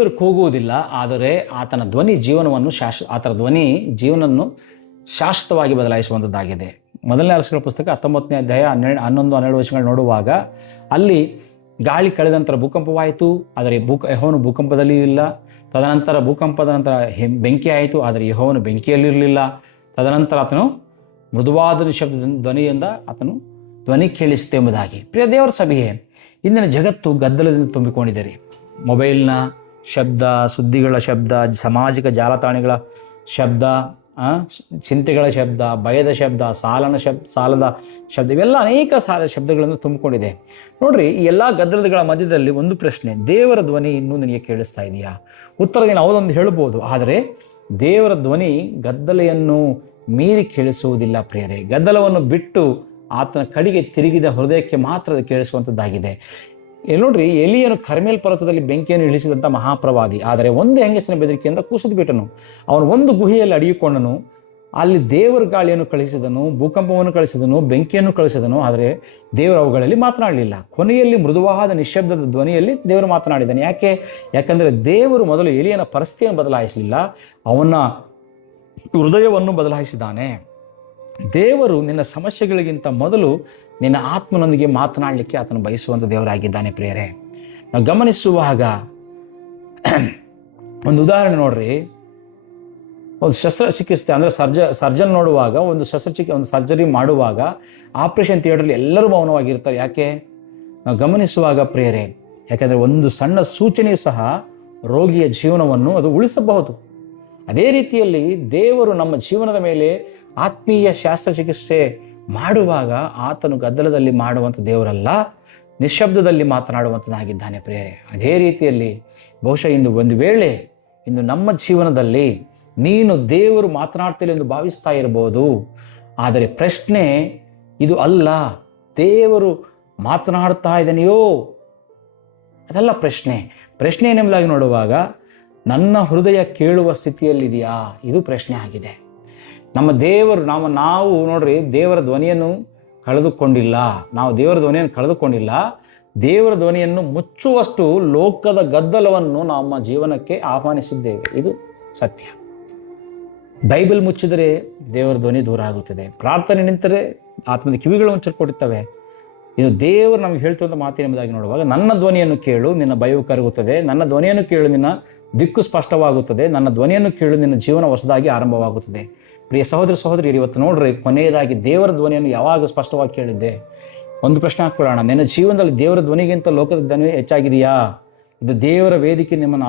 ದೇವರು ಕೂಗುವುದಿಲ್ಲ, ಆದರೆ ಆತನ ಧ್ವನಿ ಜೀವನವನ್ನು ಆತನ ಧ್ವನಿ ಜೀವನವನ್ನು ಶಾಶ್ವತವಾಗಿ ಬದಲಾಯಿಸುವಂಥದ್ದಾಗಿದೆ. ಮೊದಲನೇ ಅರಸುಗಳ ಪುಸ್ತಕ 19ನೇ ಅಧ್ಯಾಯ 11-12 ವಚನಗಳು ನೋಡುವಾಗ ಅಲ್ಲಿ ಗಾಳಿ ಕಳೆದ ನಂತರ ಭೂಕಂಪವಾಯಿತು, ಆದರೆ ಯೆಹೋವನು ಭೂಕಂಪದಲ್ಲಿ ಇಲ್ಲ. ತದನಂತರ ಭೂಕಂಪದ ನಂತರ ಬೆಂಕಿ ಆಯಿತು, ಆದರೆ ಯೆಹೋವನು ಬೆಂಕಿಯಲ್ಲಿರಲಿಲ್ಲ. ತದನಂತರ ಆತನು ಮೃದುವಾದ ಶಬ್ದ ಧ್ವನಿಯಿಂದ ಆತನು ಧ್ವನಿ ಕೇಳಿಸುತ್ತೆ ಎಂಬುದಾಗಿ. ಪ್ರಿಯ ದೇವರ ಸಭೆಯೇ, ಇಂದಿನ ಜಗತ್ತು ಗದ್ದಲದಿಂದ ತುಂಬಿಕೊಂಡಿದೆ. ಮೊಬೈಲ್ನ ಶಬ್ದ, ಸುದ್ದಿಗಳ ಶಬ್ದ, ಸಾಮಾಜಿಕ ಜಾಲತಾಣಗಳ ಶಬ್ದ, ಚಿಂತೆಗಳ ಶಬ್ದ, ಭಯದ ಶಬ್ದ, ಸಾಲದ ಶಬ್ದ, ಇವೆಲ್ಲ ಅನೇಕ ಶಬ್ದಗಳನ್ನು ತುಂಬಿಕೊಂಡಿದೆ. ನೋಡ್ರಿ, ಈ ಎಲ್ಲ ಗದ್ದಲಗಳ ಮಧ್ಯದಲ್ಲಿ ಒಂದು ಪ್ರಶ್ನೆ: ದೇವರ ಧ್ವನಿ ಇನ್ನೂ ನಿನಗೆ ಕೇಳಿಸ್ತಾ ಇದೆಯಾ? ಉತ್ತರ ನೀನು ಹೌದೊಂದು ಹೇಳ್ಬೋದು, ಆದರೆ ದೇವರ ಧ್ವನಿ ಗದ್ದಲೆಯನ್ನು ಮೀರಿ ಕೇಳಿಸುವುದಿಲ್ಲ ಪ್ರಿಯರೇ. ಗದ್ದಲವನ್ನು ಬಿಟ್ಟು ಆತನ ಕಡೆಗೆ ತಿರುಗಿದ ಹೃದಯಕ್ಕೆ ಮಾತ್ರ ಅದು ಕೇಳಿಸುವಂಥದ್ದಾಗಿದೆ. ನೋಡ್ರಿ, ಎಲಿಯನು ಕರ್ಮೇಲ್ ಪರ್ವತದಲ್ಲಿ ಬೆಂಕಿಯನ್ನು ಇಳಿಸಿದಂಥ ಮಹಾಪ್ರವಾದಿ, ಆದರೆ ಒಂದು ಹೆಂಗಸಿನ ಬೆದರಿಕೆಯಿಂದ ಕುಸಿದು ಬಿಟ್ಟನು. ಅವನು ಒಂದು ಗುಹೆಯಲ್ಲಿ ಅಡಿಯಿಕೊಂಡನು. ಅಲ್ಲಿ ದೇವರ ಗಾಳಿಯನ್ನು ಕಳಿಸಿದನು, ಭೂಕಂಪವನ್ನು ಕಳಿಸಿದನು, ಬೆಂಕಿಯನ್ನು ಕಳಿಸಿದನು, ಆದರೆ ದೇವರು ಅವುಗಳಲ್ಲಿ ಮಾತನಾಡಲಿಲ್ಲ. ಕೊನೆಯಲ್ಲಿ ಮೃದುವಾದ ನಿಶ್ಶಬ್ದದ ಧ್ವನಿಯಲ್ಲಿ ದೇವರು ಮಾತನಾಡಿದ್ದಾನೆ. ಯಾಕಂದರೆ ದೇವರು ಮೊದಲು ಎಲಿಯನ ಪರಿಸ್ಥಿತಿಯನ್ನು ಬದಲಾಯಿಸಲಿಲ್ಲ, ಅವನ ಹೃದಯವನ್ನು ಬದಲಾಯಿಸಿದ್ದಾನೆ. ದೇವರು ನಿನ್ನ ಸಮಸ್ಯೆಗಳಿಗಿಂತ ಮೊದಲು ನಿನ್ನ ಆತ್ಮನೊಂದಿಗೆ ಮಾತನಾಡಲಿಕ್ಕೆ ಆತನು ಬಯಸುವಂಥ ದೇವರಾಗಿದ್ದಾನೆ ಪ್ರಿಯರೇ. ನಾವು ಗಮನಿಸುವಾಗ ಒಂದು ಉದಾಹರಣೆ ನೋಡ್ರಿ. ಒಂದು ಶಸ್ತ್ರಚಿಕಿತ್ಸೆ ಅಂದರೆ ಸರ್ಜನ್ ನೋಡುವಾಗ, ಒಂದು ಸರ್ಜರಿ ಮಾಡುವಾಗ ಆಪರೇಷನ್ ಥಿಯೇಟ್ರಲ್ಲಿ ಎಲ್ಲರೂ ಮೌನವಾಗಿರ್ತಾರೆ. ಯಾಕೆ? ನಾವು ಗಮನಿಸುವಾಗ ಪ್ರಿಯರೇ, ಯಾಕೆಂದರೆ ಒಂದು ಸಣ್ಣ ಸೂಚನೆಯು ಸಹ ರೋಗಿಯ ಜೀವನವನ್ನು ಅದು ಉಳಿಸಬಹುದು. ಅದೇ ರೀತಿಯಲ್ಲಿ ದೇವರು ನಮ್ಮ ಜೀವನದ ಮೇಲೆ ಆತ್ಮೀಯ ಶಸ್ತ್ರಚಿಕಿತ್ಸೆ ಮಾಡುವಾಗ ಆತನು ಗದ್ದಲದಲ್ಲಿ ಮಾಡುವಂಥ ದೇವರಲ್ಲ, ನಿಶ್ಶಬ್ದದಲ್ಲಿ ಮಾತನಾಡುವಂಥದ್ದಾಗಿದ್ದಾನೆ ಪ್ರಿಯರೇ. ಅದೇ ರೀತಿಯಲ್ಲಿ ಬಹುಶಃ ಒಂದು ವೇಳೆ ನಮ್ಮ ಜೀವನದಲ್ಲಿ ನೀನು ದೇವರು ಮಾತನಾಡ್ತಿಲ್ಲ ಎಂದು ಭಾವಿಸ್ತಾ ಇರ್ಬೋದು, ಆದರೆ ಪ್ರಶ್ನೆ ಇದು ಅಲ್ಲ. ದೇವರು ಮಾತನಾಡ್ತಾ ಇದ್ದಾನೆಯೋ? ಅದಲ್ಲ ಪ್ರಶ್ನೆ. ಪ್ರಶ್ನೆ ಏನೆಂಬುದಾಗಿ ನೋಡುವಾಗ, ನನ್ನ ಹೃದಯ ಕೇಳುವ ಸ್ಥಿತಿಯಲ್ಲಿದೆಯಾ? ಇದು ಪ್ರಶ್ನೆ ಆಗಿದೆ. ನಮ್ಮ ದೇವರು ನಾವು ನೋಡ್ರಿ, ದೇವರ ಧ್ವನಿಯನ್ನು ಕಳೆದುಕೊಂಡಿಲ್ಲ. ದೇವರ ಧ್ವನಿಯನ್ನು ಮುಚ್ಚುವಷ್ಟು ಲೋಕದ ಗದ್ದಲವನ್ನು ನಮ್ಮ ಜೀವನಕ್ಕೆ ಆಹ್ವಾನಿಸಿದ್ದೇವೆ. ಇದು ಸತ್ಯ. ಬೈಬಲ್ ಮುಚ್ಚಿದರೆ ದೇವರ ಧ್ವನಿ ದೂರ ಆಗುತ್ತದೆ. ಪ್ರಾರ್ಥನೆ ನಿಂತರೆ ಆತ್ಮದ ಕಿವಿಗಳು ಮುಚ್ಚಲ್ಪಡುತ್ತವೆ. ಇದು ದೇವರು ನಮಗೆ ಹೇಳ್ತಿರುವಂಥ ಮಾತೇನೆಂಬುದಾಗಿ ನೋಡುವಾಗ, ನನ್ನ ಧ್ವನಿಯನ್ನು ಕೇಳು, ನಿನ್ನ ಭಯವು ಕರಗುತ್ತದೆ. ನನ್ನ ಧ್ವನಿಯನ್ನು ಕೇಳು, ನಿನ್ನ ದಿಕ್ಕು ಸ್ಪಷ್ಟವಾಗುತ್ತದೆ. ನನ್ನ ಧ್ವನಿಯನ್ನು ಕೇಳು, ನಿನ್ನ ಜೀವನ ಹೊಸದಾಗಿ ಆರಂಭವಾಗುತ್ತದೆ. ಪ್ರಿಯ ಸಹೋದರಿಯರು, ಇವತ್ತು ನೋಡ್ರಿ, ಕೊನೆಯದಾಗಿ ದೇವರ ಧ್ವನಿಯನ್ನು ಯಾವಾಗ ಸ್ಪಷ್ಟವಾಗಿ ಕೇಳಿದ್ದೆ? ಒಂದು ಪ್ರಶ್ನೆ ಹಾಕೊಳ್ಳೋಣ. ನಿನ್ನ ಜೀವನದಲ್ಲಿ ದೇವರ ಧ್ವನಿಗಿಂತ ಲೋಕದ ಧ್ವನಿ ಹೆಚ್ಚಾಗಿದೆಯಾ? ಇದು ದೇವರ ವೇದಿಕೆ ನಿಮ್ಮನ್ನು